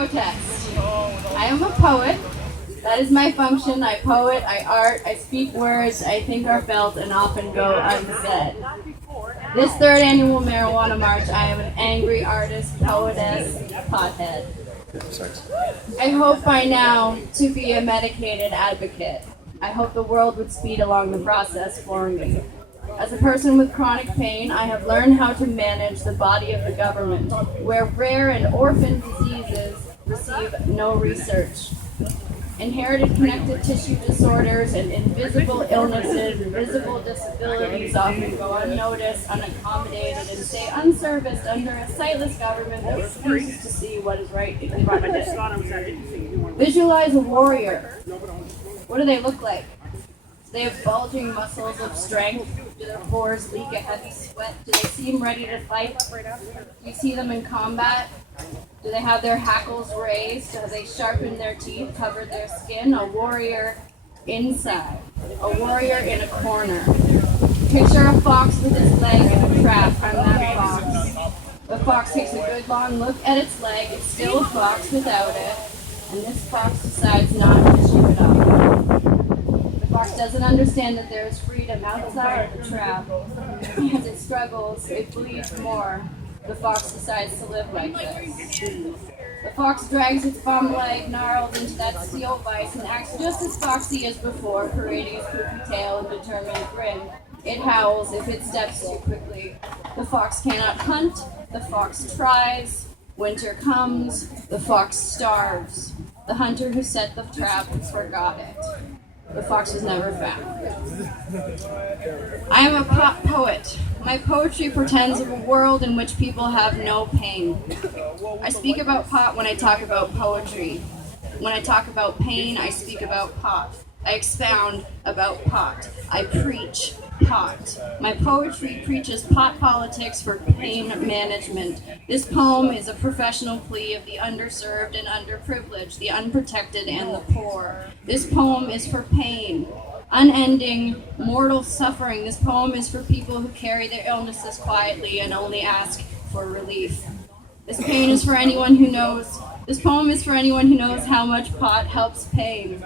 protest. I am a poet. That is my function. I poet, I art, I speak words I think are felt and often go unsaid. This third annual marijuana march, I am an angry artist, poetess, pothead. I hope by now to be a medicated advocate. I hope the world would speed along the process for me. As a person with chronic pain, I have learned how to manage the body of the government, where rare and orphan diseases receive no research. Inherited connective tissue disorders and invisible illnesses, visible disabilities often go unnoticed, unaccommodated, and stay unserviced under a sightless government that refuses to see what is right in front of it. Visualize a warrior. What do they look like? Do they have bulging muscles of strength? Do their pores leak a heavy sweat? Do they seem ready to fight? Do you see them in combat? Do they have their hackles raised? Have they sharpened their teeth, covered their skin? A warrior inside. A warrior in a corner. Picture a fox with its leg in a trap. I'm that fox. The fox takes a good long look at its leg. It's still a fox without it. And this fox decides not to chew it up. The fox doesn't understand that there is freedom outside of the trap. As it struggles, it bleeds more. The fox decides to live like this. The fox drags its bum leg gnarled into that steel vise and acts just as foxy as before, parading its poofy tail and determined grin. It howls if it steps too quickly. The fox cannot hunt. The fox tries. Winter comes. The fox starves. The hunter who set the trap forgot it. The fox was never found. I am a poet. My poetry pretends of a world in which people have no pain. I speak about pot when I talk about poetry. When I talk about pain, I speak about pot. I expound about pot. I preach pot. My poetry preaches pot politics for pain management. This poem is a professional plea of the underserved and underprivileged, the unprotected and the poor. This poem is for pain. Unending, mortal suffering. This poem is for people who carry their illnesses quietly and only ask for relief. This pain is for anyone who knows. This poem is for anyone who knows how much pot helps pain.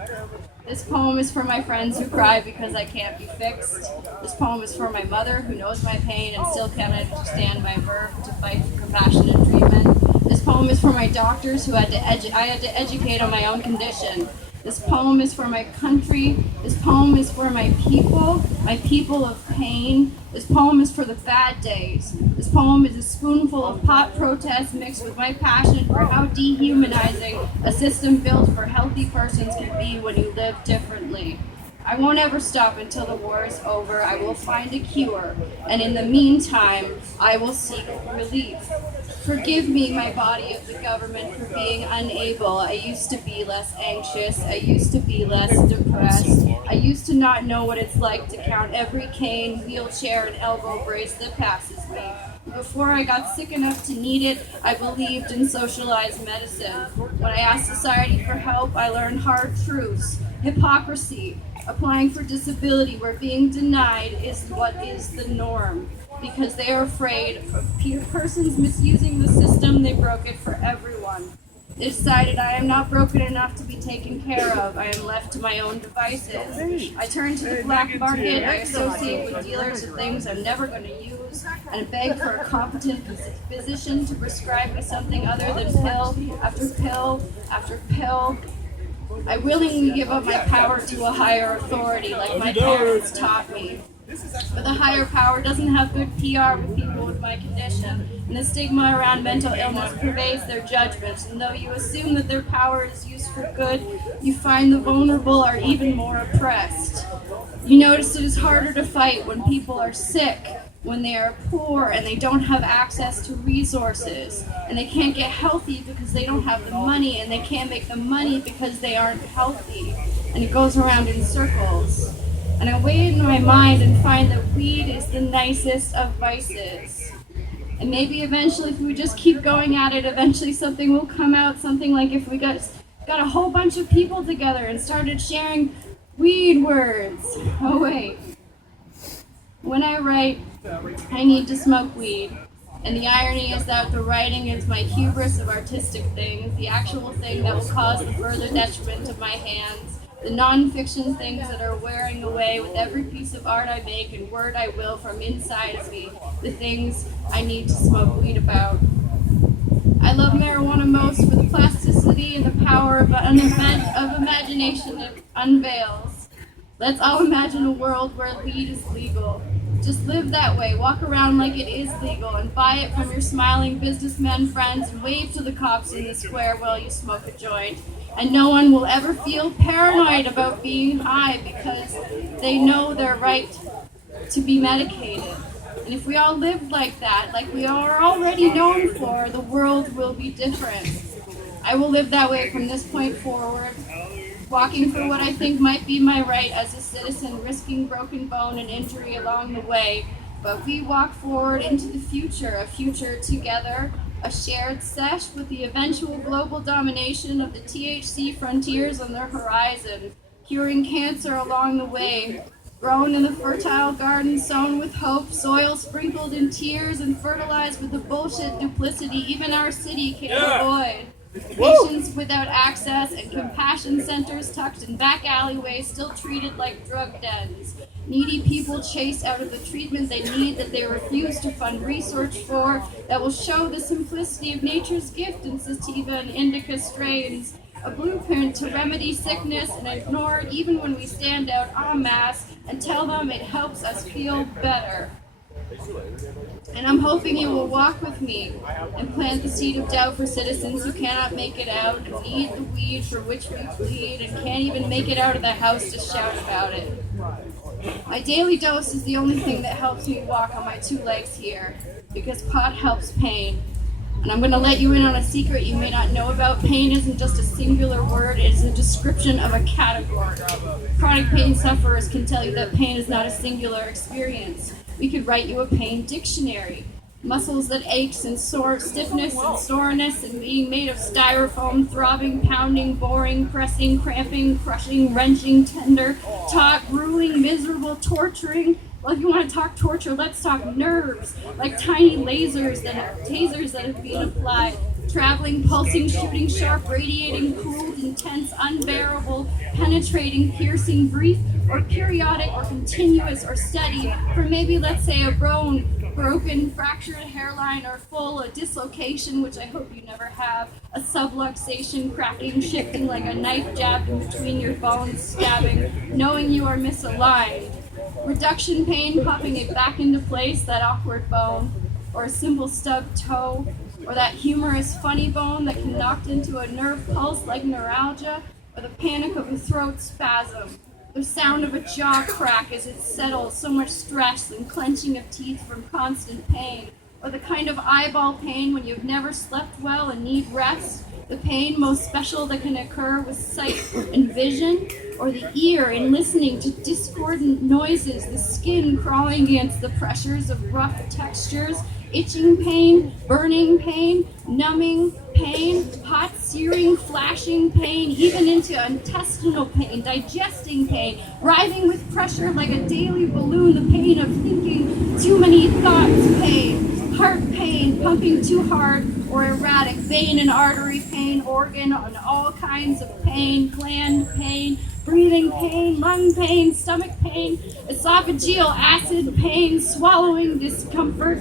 This poem is for my friends who cry because I can't be fixed. This poem is for my mother who knows my pain and still can't understand my verb to fight for compassionate treatment. This poem is for my doctors who I had to educate on my own condition. This poem is for my country. This poem is for my people of pain. This poem is for the bad days. This poem is a spoonful of pot protest mixed with my passion for how dehumanizing a system built for healthy persons can be when you live differently. I won't ever stop until the war is over. I will find a cure, and in the meantime, I will seek relief. Forgive me, my body of the government, for being unable. I used to be less anxious. I used to be less depressed. I used to not know what it's like to count every cane, wheelchair, and elbow brace that passes me. Before I got sick enough to need it, I believed in socialized medicine. When I asked society for help, I learned hard truths, hypocrisy, applying for disability where being denied is what is the norm. Because they are afraid of persons misusing the system, they broke it for everyone. They decided I am not broken enough to be taken care of. I am left to my own devices. I turn to the black market. I associate with dealers of things I'm never going to use and beg for a competent physician to prescribe me something other than pill after pill after pill. I willingly give up my power to a higher authority like my parents taught me. But the higher power doesn't have good PR with people with my condition, and the stigma around mental illness pervades their judgments, and though you assume that their power is used for good, you find the vulnerable are even more oppressed. You notice it is harder to fight when people are sick, when they are poor and they don't have access to resources, and they can't get healthy because they don't have the money, and they can't make the money because they aren't healthy, and it goes around in circles. And I weigh it in my mind and find that weed is the nicest of vices. And maybe eventually, if we just keep going at it, eventually something will come out, something like if we got a whole bunch of people together and started sharing weed words. Oh wait. When I write, I need to smoke weed. And the irony is that the writing is my hubris of artistic things, the actual thing that will cause the further detriment of my hands, the non-fiction things that are wearing away with every piece of art I make and word I will from inside of me, the things I need to smoke weed about. I love marijuana most for the plasticity and the power of imagination it unveils. Let's all imagine a world where weed is legal. Just live that way, walk around like it is legal, and buy it from your smiling businessmen friends and wave to the cops in the square while you smoke a joint. And no one will ever feel paranoid about being high because they know their right to be medicated. And if we all lived like that, like we are already known for, the world will be different. I will live that way from this point forward, walking for what I think might be my right as a citizen, risking broken bone and injury along the way. But we walk forward into the future, a future together, a shared sesh with the eventual global domination of the THC frontiers on their horizon, curing cancer along the way, grown in the fertile garden, sown with hope, soil sprinkled in tears and fertilized with the bullshit duplicity even our city can't avoid. Patients without access and compassion centers tucked in back alleyways still treated like drug dens. Needy people chased out of the treatment they need that they refuse to fund research for that will show the simplicity of nature's gift in sativa and indica strains. A blueprint to remedy sickness and ignore it even when we stand out en masse and tell them it helps us feel better. And I'm hoping you will walk with me and plant the seed of doubt for citizens who cannot make it out and need the weed for which we plead and can't even make it out of the house to shout about it. My daily dose is the only thing that helps me walk on my two legs here, because pot helps pain. And I'm going to let you in on a secret you may not know about. Pain isn't just a singular word, it is a description of a category. Chronic pain sufferers can tell you that pain is not a singular experience. We could write you a pain dictionary. Muscles that aches and sore, stiffness and soreness, and being made of styrofoam, throbbing, pounding, boring, pressing, cramping, crushing, wrenching, tender, taut, grueling, miserable, torturing. Well, if you want to talk torture, let's talk nerves, like tiny tasers that have been applied. Traveling, pulsing, shooting sharp, radiating, cooled, intense, unbearable, penetrating, piercing, brief, or periodic, or continuous, or steady, for maybe, let's say, a bone, broken, fractured hairline, or full, a dislocation, which I hope you never have, a subluxation, cracking, shifting like a knife jabbed in between your bones, stabbing, knowing you are misaligned. Reduction pain, popping it back into place, that awkward bone, or a simple stubbed toe, or that humorous funny bone that can knock into a nerve pulse like neuralgia, or the panic of a throat spasm, the sound of a jaw crack as it settles, so much stress and clenching of teeth from constant pain, or the kind of eyeball pain when you've never slept well and need rest, the pain most special that can occur with sight and vision, or the ear in listening to discordant noises, the skin crawling against the pressures of rough textures, itching pain, burning pain, numbing pain, hot, searing, flashing pain, even into intestinal pain, digesting pain, writhing with pressure like a daily balloon, the pain of thinking too many thoughts pain, heart pain, pumping too hard or erratic, vein and artery pain, organ and all kinds of pain, gland pain, breathing pain, lung pain, stomach pain, esophageal acid pain, swallowing discomfort,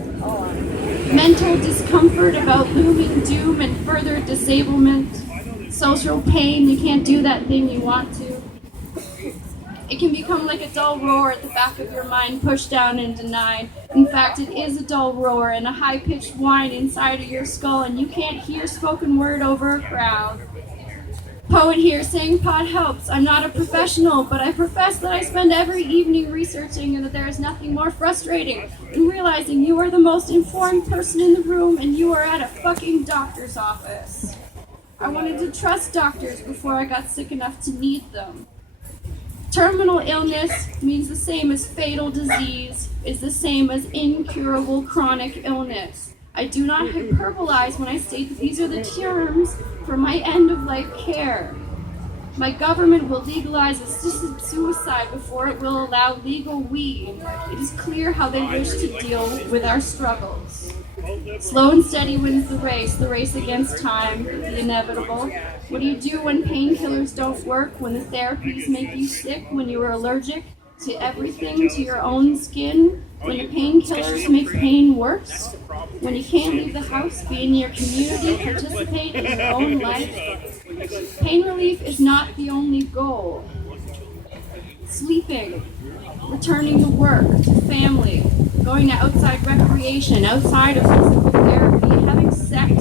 mental discomfort about looming doom and further disablement, social pain, you can't do that thing you want to. It can become like a dull roar at the back of your mind, pushed down and denied. In fact, it is a dull roar and a high-pitched whine inside of your skull, and you can't hear spoken word over a crowd. Poet here saying pot helps. I'm not a professional, but I profess that I spend every evening researching and that there is nothing more frustrating than realizing you are the most informed person in the room and you are at a fucking doctor's office. I wanted to trust doctors before I got sick enough to need them. Terminal illness means the same as fatal disease, is the same as incurable chronic illness. I do not hyperbolize when I state that these are the terms for my end-of-life care. My government will legalize assisted suicide before it will allow legal weed. It is clear how they wish to deal with our struggles. Slow and steady wins the race against time, the inevitable. What do you do when painkillers don't work, when the therapies make you sick, when you are allergic to everything, to your own skin, when the painkillers make pain worse, when you can't leave the house, be in your community, participate in your own life? Pain relief is not the only goal. Sleeping, returning to work, to family, going to outside recreation, outside of physical therapy, having sex,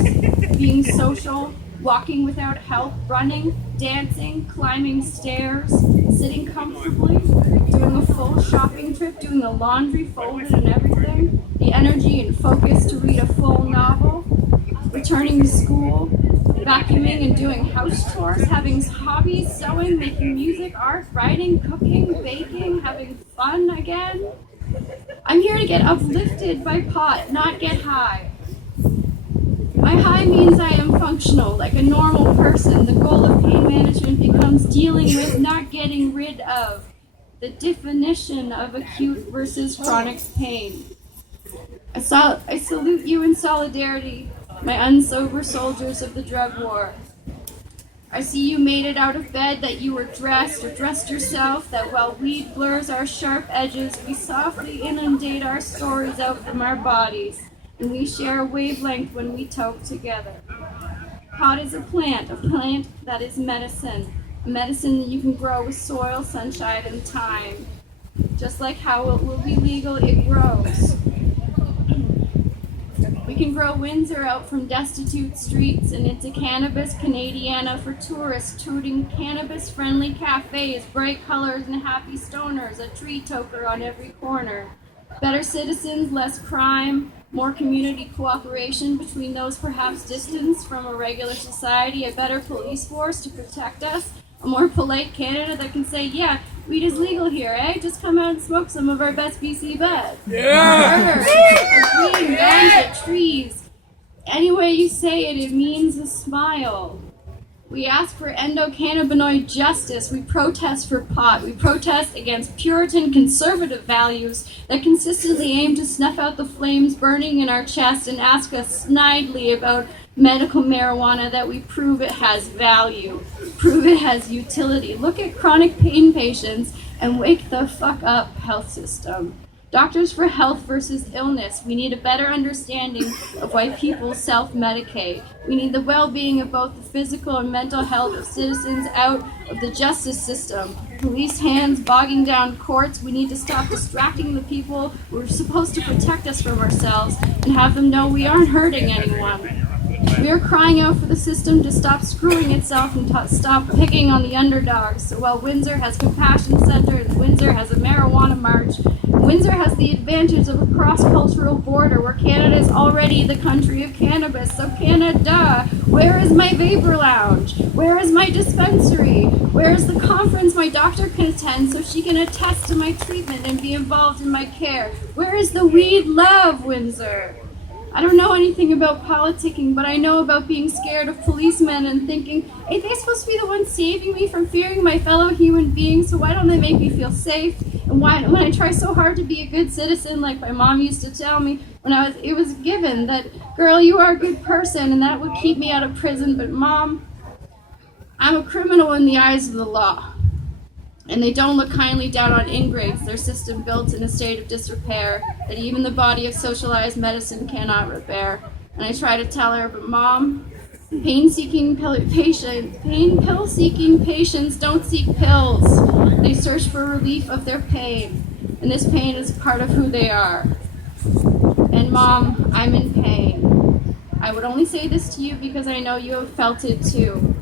being social, walking without help, running, dancing, climbing stairs, sitting comfortably, doing a full shopping trip, doing the laundry folded and everything, the energy and focus to read a full novel, returning to school, vacuuming and doing house chores, having hobbies, sewing, making music, art, writing, cooking, baking, having fun again. I'm here to get uplifted by pot, not get high. My high means I am functional, like a normal person. The goal of pain management becomes dealing with, not getting rid of, the definition of acute versus chronic pain. I salute you in solidarity, my unsober soldiers of the drug war. I see you made it out of bed, that you were dressed or dressed yourself, that while weed blurs our sharp edges, we softly inundate our stories out from our bodies, and we share a wavelength when we toke together. Pot is a plant that is medicine, a medicine that you can grow with soil, sunshine, and time. Just like how it will be legal, it grows. We can grow Windsor out from destitute streets and into Cannabis Canadiana for tourists, touting cannabis-friendly cafes, bright colors and happy stoners, a tree toker on every corner. Better citizens, less crime, more community cooperation between those perhaps distanced from a regular society, a better police force to protect us, a more polite Canada that can say, yeah, weed is legal here, eh? Just come out and smoke some of our best BC bud. Yeah! A green ganja, trees. Any way you say it, it means a smile. We ask for endocannabinoid justice. We protest for pot. We protest against Puritan conservative values that consistently aim to snuff out the flames burning in our chest and ask us snidely about medical marijuana, that we prove it has value, prove it has utility. Look at chronic pain patients and wake the fuck up, health system. Doctors for health versus illness. We need a better understanding of why people self-medicate. We need the well-being of both the physical and mental health of citizens out of the justice system. Police hands bogging down courts. We need to stop distracting the people who are supposed to protect us from ourselves and have them know we aren't hurting anyone. We are crying out for the system to stop screwing itself and stop picking on the underdogs. So while Windsor has compassion centers, Windsor has a marijuana march, Windsor has the advantage of a cross-cultural border where Canada is already the country of cannabis. So Canada, where is my vapor lounge? Where is my dispensary? Where is the conference my doctor can attend so she can attest to my treatment and be involved in my care? Where is the weed love, Windsor? I don't know anything about politicking, but I know about being scared of policemen and thinking, are they supposed to be the ones saving me from fearing my fellow human beings, so why don't they make me feel safe? And why, when I try so hard to be a good citizen, like my mom used to tell me, it was given that, girl, you are a good person, and that would keep me out of prison, but Mom, I'm a criminal in the eyes of the law. And they don't look kindly down on ingrates, their system built in a state of disrepair that even the body of socialized medicine cannot repair. And I try to tell her, but Mom, pain pill-seeking patients don't seek pills. They search for relief of their pain, and this pain is part of who they are. And Mom, I'm in pain. I would only say this to you because I know you have felt it too.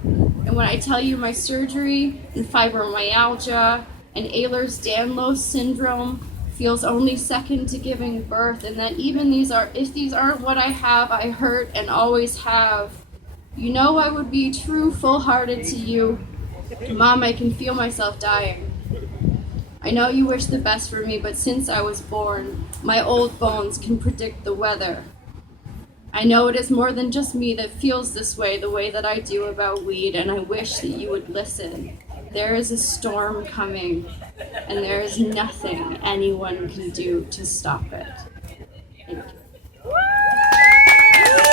And when I tell you my surgery and fibromyalgia and Ehlers-Danlos syndrome feels only second to giving birth, and that even if these aren't what I have, I hurt and always have, you know I would be true, full-hearted to you. Mom, I can feel myself dying. I know you wish the best for me, but since I was born, my old bones can predict the weather. I know it is more than just me that feels this way, the way that I do about weed, and I wish that you would listen. There is a storm coming, and there is nothing anyone can do to stop it. Thank you.